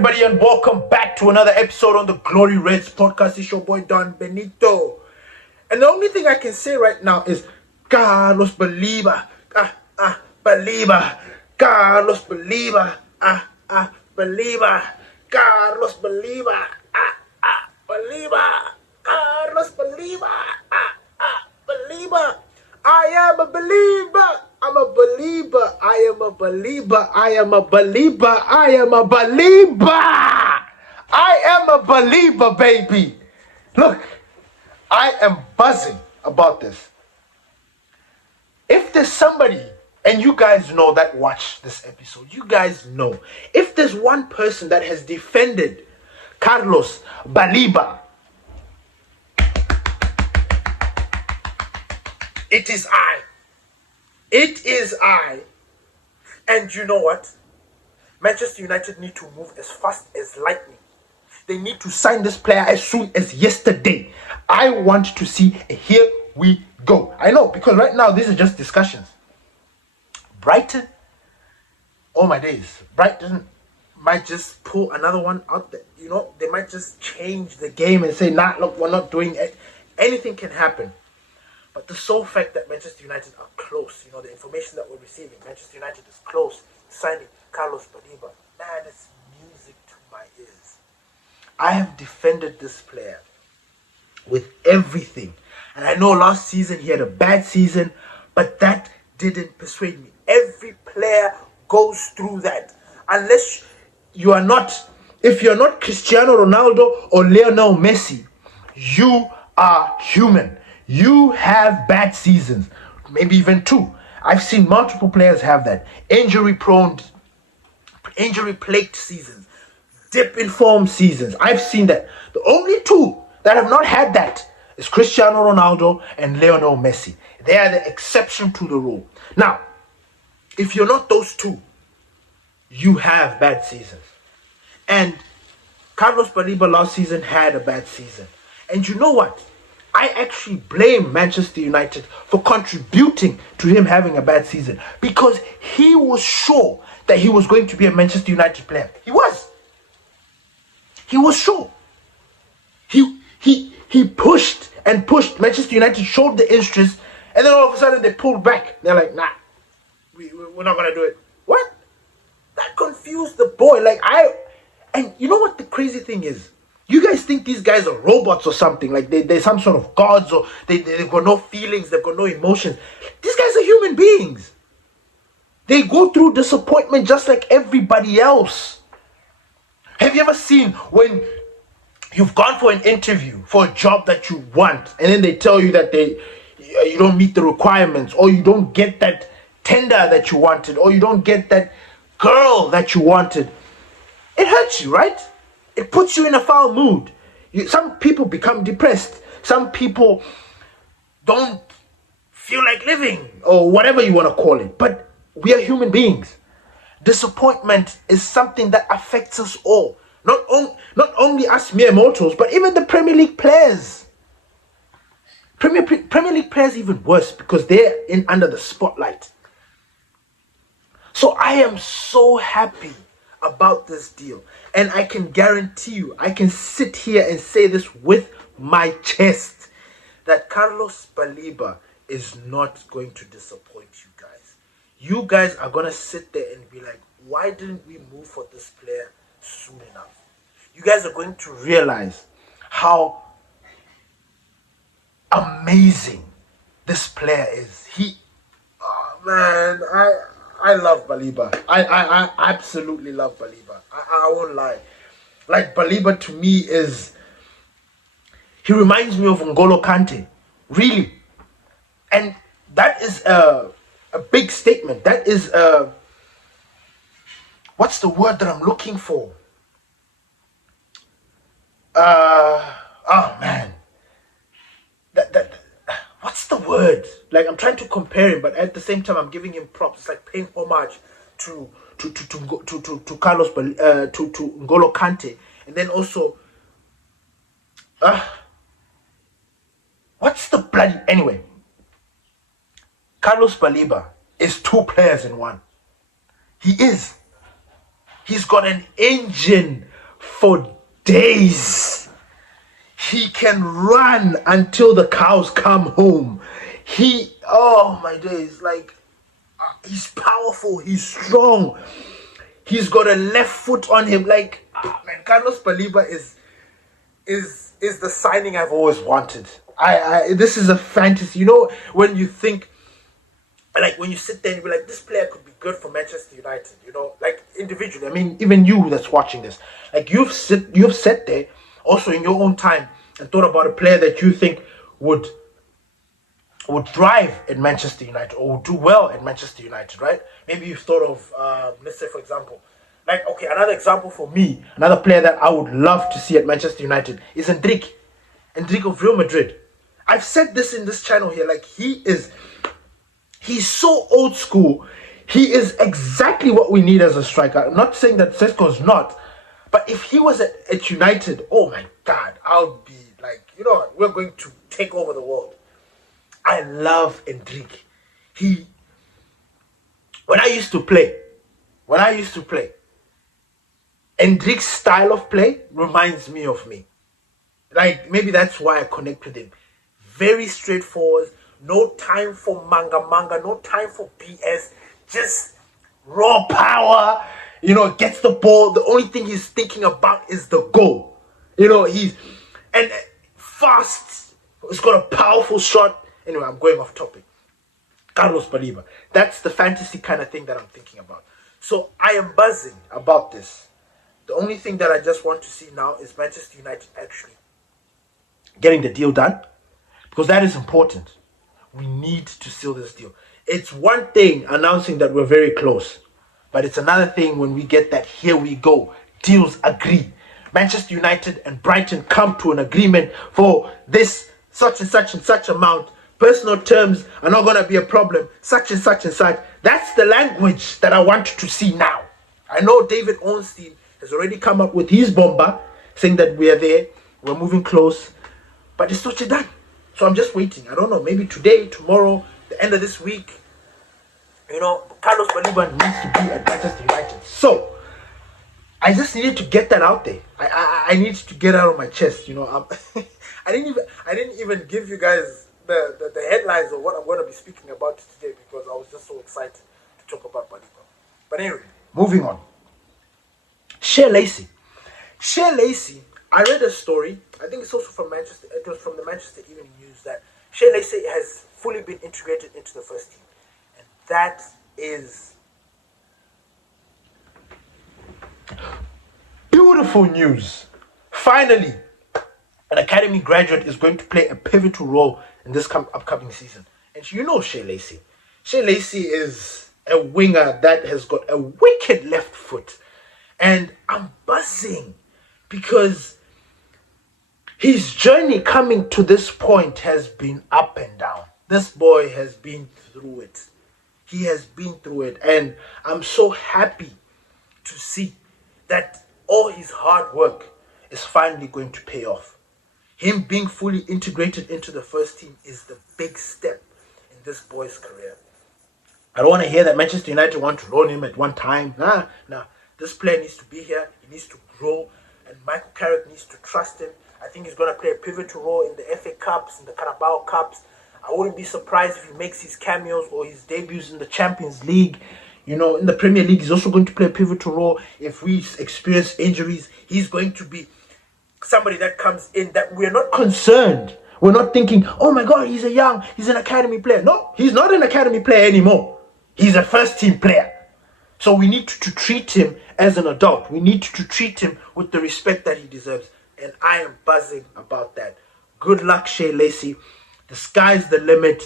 everybody, and welcome back to another episode on the Glory Reds podcast. It's your boy Don Benito, and the only thing I can say right now is Carlos Baleba, Baleba, Carlos Baleba, Baleba, Carlos Baleba, Baleba, Carlos Baleba, Baleba. I am a believer. I'm a believer. I am a believer. I am a believer. I am a believer. I am a believer, baby. Look, I am buzzing about this. If there's somebody, and you guys know that watch this episode, you guys know, if there's one person that has defended Carlos Baleba, it is I. It is I. And you know what? Manchester United need to move as fast as lightning. They need to sign this player as soon as yesterday. I want to see a here we go. I know, because right now these are just discussions. Brighton, oh my days. Brighton might just pull another one out there. You know, they might just change the game and say, nah, look, we're not doing it. Anything can happen. But the sole fact that Manchester United are close, you know, the information that we're receiving, Manchester United is close signing Carlos Baleba. Man, it's music to my ears. I have defended this player with everything. And I know last season he had a bad season, but that didn't persuade me. Every player goes through that. Unless you are not, if you're not Cristiano Ronaldo or Lionel Messi, you are human. You have bad seasons, maybe even two. I've seen multiple players have that. Injury-plagued seasons, dip in form seasons. I've seen that. The only two that have not had that is Cristiano Ronaldo and Lionel Messi. They are the exception to the rule. Now, if you're not those two, you have bad seasons. And Carlos Baleba last season had a bad season. And you know what? I actually blame Manchester United for contributing to him having a bad season, because he was sure that he was going to be a Manchester United player. He was. He was sure. He pushed and pushed. Manchester United showed the interest, and then all of a sudden they pulled back. They're like, nah, we're not going to do it. What? That confused the boy. And you know what the crazy thing is? You guys think these guys are robots or something, like they're some sort of gods, or they've got no feelings, they've got no emotions. These guys are human beings. They go through disappointment just like everybody else. Have you ever seen when you've gone for an interview for a job that you want, and then they tell you that you don't meet the requirements, or you don't get that tender that you wanted, or you don't get that girl that you wanted? It hurts you, right? It puts you in a foul mood. Some people become depressed. Some people don't feel like living, or whatever you want to call it. But we are human beings. Disappointment is something that affects us all. Not only us mere mortals, but even the Premier League players. Premier League players even worse, because they're under the spotlight. So I am so happy about this deal, and I can guarantee you, I can sit here and say this with my chest, that Carlos Baleba is not going to disappoint you guys. You guys are going to sit there and be like, why didn't we move for this player soon enough? You guys are going to realize how amazing this player is. I love Baleba. I absolutely love Baleba. I won't lie. Like, Baleba to me he reminds me of N'Golo Kante. Really. And that is a big statement. That is what's the word that I'm looking for? Oh man. What's the word? Like, I'm trying to compare him, but at the same time, I'm giving him props. It's like paying homage to Carlos to N'Golo Kante, and then also, what's the bloody anyway? Carlos Baleba is two players in one. He is. He's got an engine for days. He can run until the cows come home. Oh my days, like, he's powerful, he's strong. He's got a left foot on him. Like, man, Carlos Baleba is the signing I've always wanted. This is a fantasy. You know, when you think, like, when you sit there and you're like, this player could be good for Manchester United, you know, like, individually. I mean, even you that's watching this, like, you've sat there also in your own time and thought about a player that you think would thrive at Manchester United or would do well at Manchester United, right? Maybe you've thought of, let's say, for example, like, okay, another example for me, another player that I would love to see at Manchester United is Endrick of Real Madrid. I've said this in this channel here, like, he's so old school. He is exactly what we need as a striker. I'm not saying that Sesko's not, but if he was at United, oh my God, I would be like, you know what, we're going to take over the world. I love Endrick. When I used to play, Endrick's style of play reminds me of me. Like, maybe that's why I connect with him. Very straightforward, no time for manga, no time for BS, just raw power, you know, gets the ball. The only thing he's thinking about is the goal. You know, and fast, he's got a powerful shot. Anyway, I'm going off topic. Carlos Baleba. That's the fantasy kind of thing that I'm thinking about. So I am buzzing about this. The only thing that I just want to see now is Manchester United actually getting the deal done, because that is important. We need to seal this deal. It's one thing announcing that we're very close, but it's another thing when we get that here we go, deals agree. Manchester United and Brighton come to an agreement for this such and such amount. Personal terms are not going to be a problem, such and such and such. That's the language that I want to see now. I know David Ornstein has already come up with his bomber, saying that we are there, we're moving close, but it's not done. So I'm just waiting. I don't know, maybe today, tomorrow, the end of this week, you know, Carlos Baleba needs to be at Manchester United. So I just needed to get that out there. I need to get out of my chest, you know. I didn't even give you guys the headlines of what I'm going to be speaking about today, because I was just so excited to talk about Baleba. But anyway, moving on. Shay Lacey, I read a story, I think it's also from Manchester, it was from the Manchester Evening News, that Shay Lacey has fully been integrated into the first team. And that is beautiful news. Finally, an academy graduate is going to play a pivotal role in this upcoming season. And you know Shay Lacey. Shay Lacey is a winger that has got a wicked left foot. And I'm buzzing because his journey coming to this point has been up and down. This boy has been through it. He has been through it. And I'm so happy to see that all his hard work is finally going to pay off. Him being fully integrated into the first team is the big step in this boy's career. I don't want to hear that Manchester United want to loan him at one time. Nah. This player needs to be here. He needs to grow. And Michael Carrick needs to trust him. I think he's going to play a pivotal role in the FA Cups, in the Carabao Cups. I wouldn't be surprised if he makes his cameos or his debuts in the Champions League. You know, in the Premier League, he's also going to play a pivotal role. If we experience injuries, he's going to be somebody that comes in that we're not concerned. We're not thinking, oh my God, he's an academy player. No, he's not an academy player anymore. He's a first team player. So we need to treat him as an adult. We need to treat him with the respect that he deserves. And I am buzzing about that. Good luck, Shay Lacey. The sky's the limit.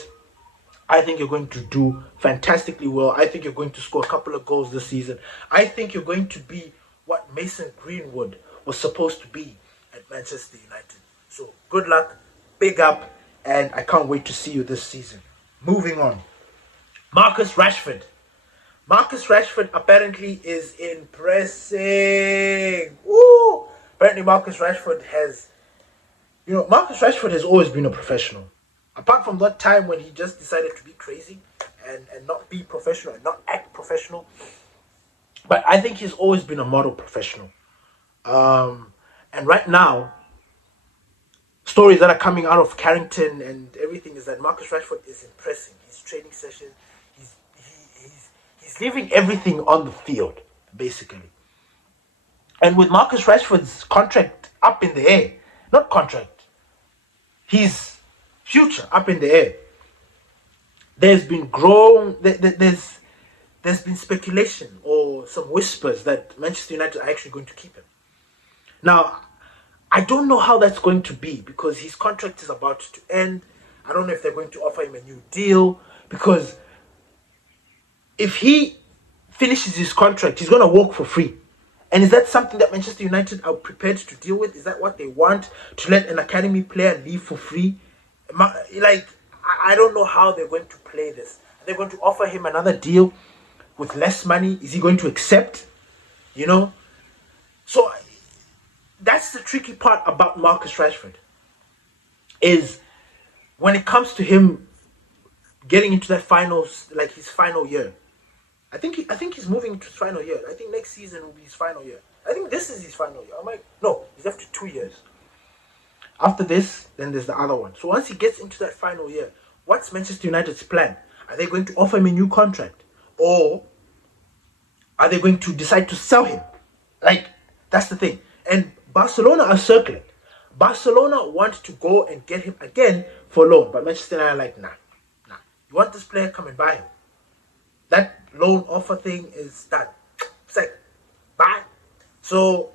I think you're going to do fantastically well. I think you're going to score a couple of goals this season. I think you're going to be what Mason Greenwood was supposed to be at Manchester United. So good luck, big up, and I can't wait to see you this season. Moving on. Marcus Rashford apparently is impressing. Woo! Apparently Marcus Rashford has always been a professional. Apart from that time when he just decided to be crazy and not be professional and not act professional. But I think he's always been a model professional. And right now, stories that are coming out of Carrington and everything is that Marcus Rashford is impressing. His training session, he's leaving everything on the field, basically. And with Marcus Rashford's contract up in the air, not contract, his future up in the air, there's been speculation or some whispers that Manchester United are actually going to keep him. Now, I don't know how that's going to be because his contract is about to end. I don't know if they're going to offer him a new deal because if he finishes his contract, he's going to walk for free. And is that something that Manchester United are prepared to deal with? Is that what they want, to let an academy player leave for free? Like, I don't know how they're going to play this. Are they going to offer him another deal with less money? Is he going to accept? You know? So that's the tricky part about Marcus Rashford. Is when it comes to him getting into that finals, like his final year. I think he's moving to his final year. I think next season will be his final year. I think this is his final year. No, he's after 2 years. After this, then there's the other one. So once he gets into that final year, what's Manchester United's plan? Are they going to offer him a new contract? Or are they going to decide to sell him? Like, that's the thing. And Barcelona are circling. Barcelona want to go and get him again for loan. But Manchester United are like, nah. You want this player, come and buy him. That loan offer thing is done. It's like, bye. So,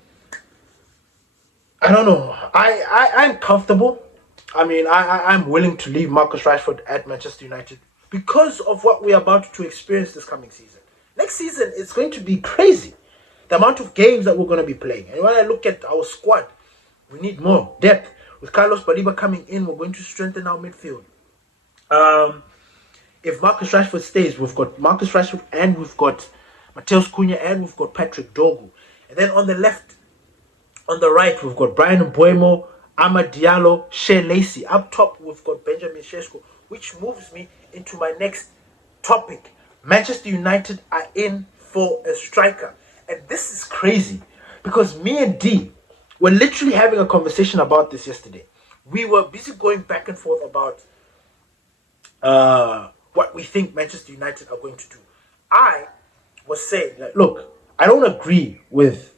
I don't know. I'm comfortable. I mean, I'm willing to leave Marcus Rashford at Manchester United because of what we're about to experience this coming season. Next season, it's going to be crazy. The amount of games that we're going to be playing. And when I look at our squad, we need more depth. With Carlos Baleba coming in, we're going to strengthen our midfield. If Marcus Rashford stays, we've got Marcus Rashford and we've got Matheus Cunha and we've got Patrick Dorgu. And then on the left, on the right, we've got Brian Mbeumo, Amad Diallo, Shay Lacey. Up top, we've got Benjamin Sesko, which moves me into my next topic. Manchester United are in for a striker. And this is crazy because me and D were literally having a conversation about this yesterday. We were busy going back and forth about what we think Manchester United are going to do. I was saying, like, look, I don't agree with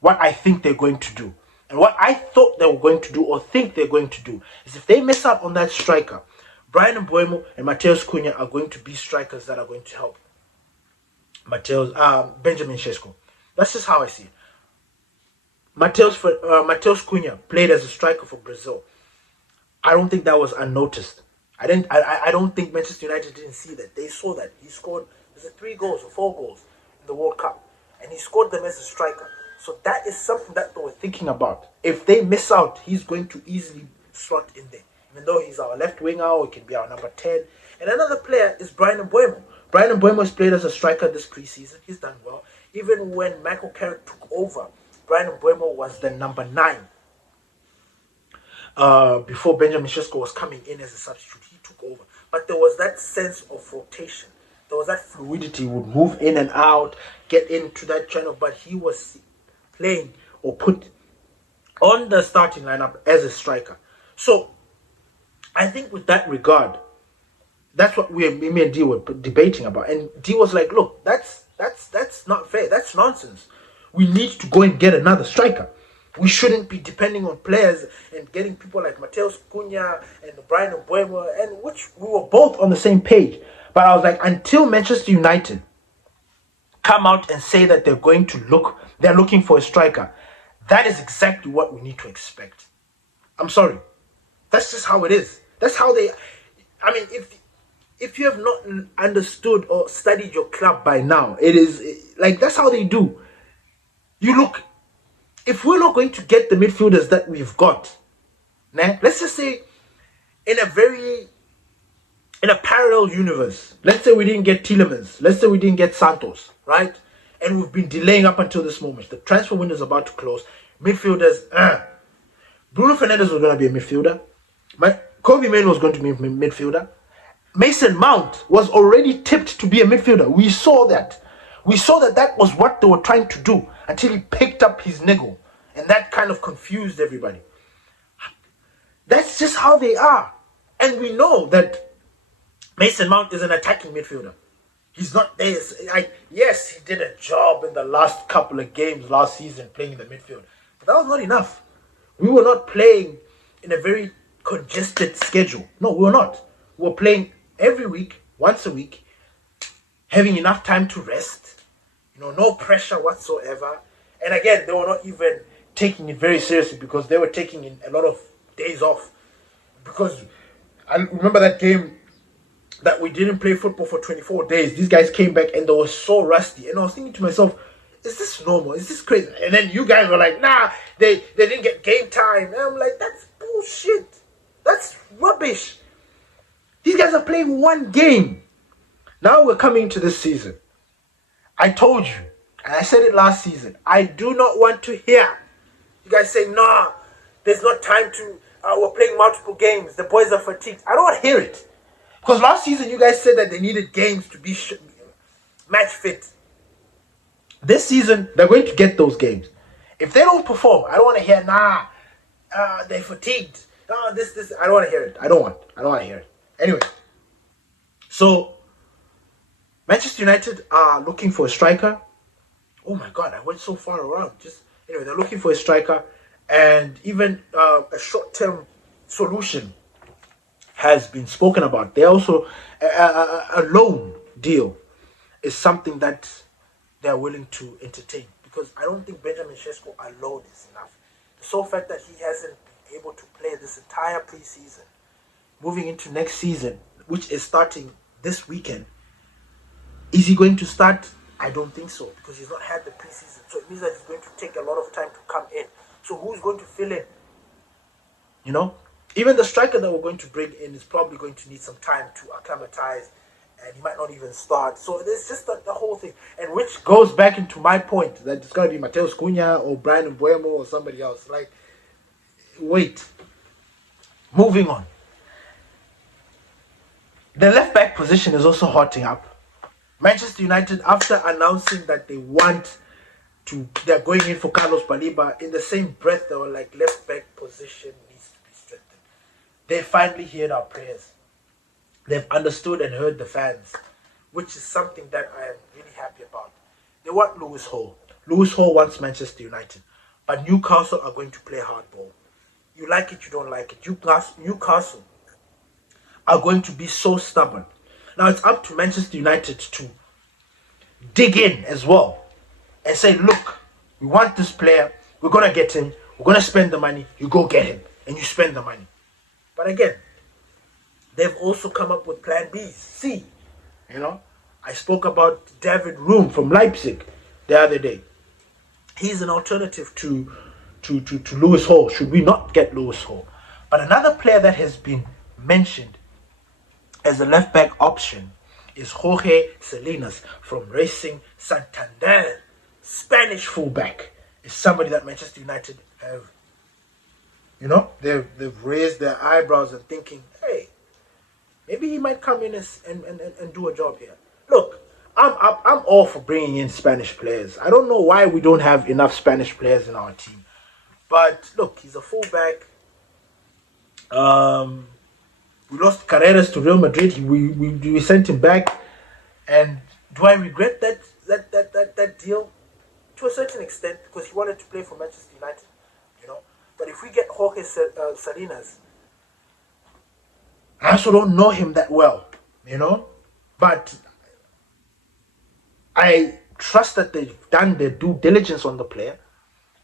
what I think they're going to do. And what I thought they were going to do or think they're going to do is if they miss out on that striker, Brian Mbeumo and Matheus Cunha are going to be strikers that are going to help Benjamin Sesko. That's just how I see it. Matheus Cunha played as a striker for Brazil. I don't think that was unnoticed. I don't think Manchester United didn't see that. They saw that. He scored 3 goals or 4 goals in the World Cup. And he scored them as a striker. So that is something that they were thinking about. If they miss out, he's going to easily slot in there. Even though he's our left winger or he can be our number 10. And another player is Brian Mbeumo. Brian Mbeumo has played as a striker this preseason. He's done well. Even when Michael Carrick took over, Brian Mbeumo was the number 9. Before Benjamin Sesko was coming in as a substitute, he took over. But there was that sense of rotation. There was that fluidity, would move in and out, get into that channel. But he was playing or put on the starting lineup as a striker. So, I think with that regard, that's what me and D were debating about. And D was like, look, that's not fair. That's nonsense. We need to go and get another striker. We shouldn't be depending on players and getting people like Matheus Cunha and Brian Mbeumo, and which we were both on the same page. But I was like, until Manchester United come out and say that they're looking for a striker, that is exactly what we need to expect. I'm sorry. That's just how it is. That's how they... I mean, if you have not understood or studied your club by now, it is like that's how they do. You look, if we're not going to get the midfielders that we've got, let's just say in a parallel universe, let's say we didn't get Tielemans, let's say we didn't get Santos, right? And we've been delaying up until this moment. The transfer window is about to close. Midfielders, Bruno Fernandes was going to be a midfielder. Kobe Mainoo was going to be a midfielder. Mason Mount was already tipped to be a midfielder. We saw that. We saw that was what they were trying to do until he picked up his niggle. And that kind of confused everybody. That's just how they are. And we know that Mason Mount is an attacking midfielder. He's not there. Yes, he did a job in the last couple of games last season playing in the midfield. But that was not enough. We were not playing in a very congested schedule. No, we were not. We were playing every week, once a week, having enough time to rest. No pressure whatsoever. And again, they were not even taking it very seriously because they were taking in a lot of days off. Because I remember that game that we didn't play football for 24 days. These guys came back and they were so rusty. And I was thinking to myself, is this normal? Is this crazy? And then you guys were like, nah, they didn't get game time. And I'm like, that's bullshit. That's rubbish. These guys are playing one game. Now we're coming to this season. I told you, and I said it last season, I do not want to hear you guys saying, nah, there's not time to, we're playing multiple games. The boys are fatigued. I don't want to hear it. Because last season you guys said that they needed games to be match fit. This season, they're going to get those games. If they don't perform, I don't want to hear, they're fatigued. This. I don't want to hear it. I don't want to hear it. Anyway, so Manchester United are looking for a striker. Oh my God, I went so far around. Anyway, they're looking for a striker, and even a short-term solution has been spoken about. They also a loan deal is something that they're willing to entertain, because I don't think Benjamin Sesko alone is enough. The sole fact that he hasn't been able to play this entire preseason, moving into next season, which is starting this weekend, is he going to start? I don't think so, because he's not had the preseason. So it means that it's going to take a lot of time to come in. So who's going to fill in? Even the striker that we're going to bring in is probably going to need some time to acclimatize, and he might not even start. So there's just the whole thing. And which goes back into my point that it's going to be Mateus Cunha or Brian Mbuemo or somebody else. Wait. Moving on. The left back position is also hotting up. Manchester United, after announcing that they're going in for Carlos Baleba, in the same breath they were like, left back position needs to be strengthened. They finally heard our prayers. They've understood and heard the fans, which is something that I am really happy about. They want Lewis Hall. Lewis Hall wants Manchester United, but Newcastle are going to play hardball. You like it, you don't like it. Newcastle are going to be so stubborn. Now it's up to Manchester United to dig in as well and say, look, we want this player, we're going to get him, we're going to spend the money, you go get him, and you spend the money. But again, they've also come up with plan B, C. I spoke about David Raum from Leipzig the other day. He's an alternative to Lewis Hall, should we not get Lewis Hall. But another player that has been mentioned as a left-back option is Jorge Salinas from Racing Santander. Spanish fullback is somebody that Manchester United have, they've raised their eyebrows and thinking, hey, maybe he might come in and do a job here. Look, I'm all for bringing in Spanish players. I don't know why we don't have enough Spanish players in our team. But look, he's a fullback. We lost Carreras to Real Madrid. We sent him back, and do I regret that deal? To a certain extent, because he wanted to play for Manchester United, But if we get Jorge Salinas, I also don't know him that well, But I trust that they've done their due diligence on the player.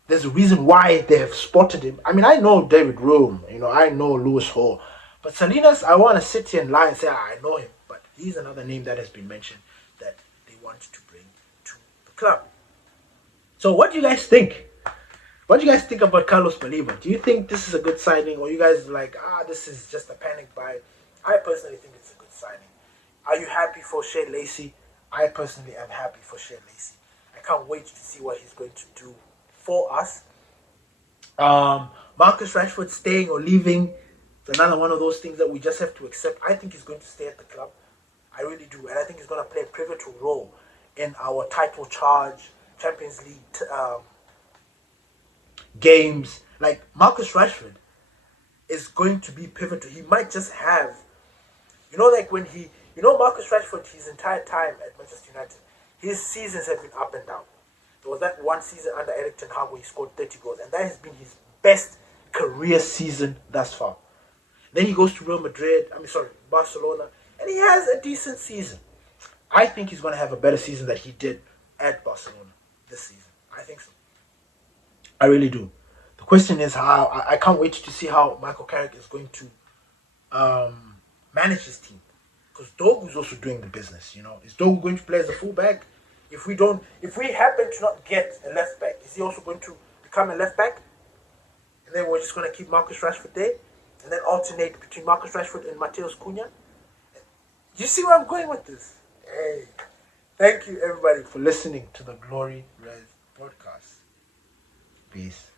There's a reason why they have spotted him. I mean, I know David Raum, I know Lewis Hall. But Salinas, I want to sit here and lie and say, I know him. But he's another name that has been mentioned that they want to bring to the club. So what do you guys think? What do you guys think about Carlos Baleba? Do you think this is a good signing? Or you guys are like, this is just a panic buy? I personally think it's a good signing. Are you happy for Shay Lacey? I personally am happy for Shay Lacey. I can't wait to see what he's going to do for us. Marcus Rashford staying or leaving, it's another one of those things that we just have to accept. I think he's going to stay at the club. I really do. And I think he's going to play a pivotal role in our title charge, Champions League games. Like Marcus Rashford is going to be pivotal. He might just have, like when Marcus Rashford, his entire time at Manchester United, his seasons have been up and down. There was that one season under Eric Ten Hag where he scored 30 goals, and that has been his best career season thus far. Then he goes to Barcelona, and he has a decent season. I think he's going to have a better season than he did at Barcelona this season. I think so. I really do. The question is how. I can't wait to see how Michael Carrick is going to manage his team. Because Dogu's also doing the business, Is Dogu going to play as a fullback? If we happen to not get a left back, is he also going to become a left back? And then we're just going to keep Marcus Rashford there? And then alternate between Marcus Rashford and Matheus Cunha? You see where I'm going with this? Hey, thank you everybody for listening to the Glory Res podcast. Peace.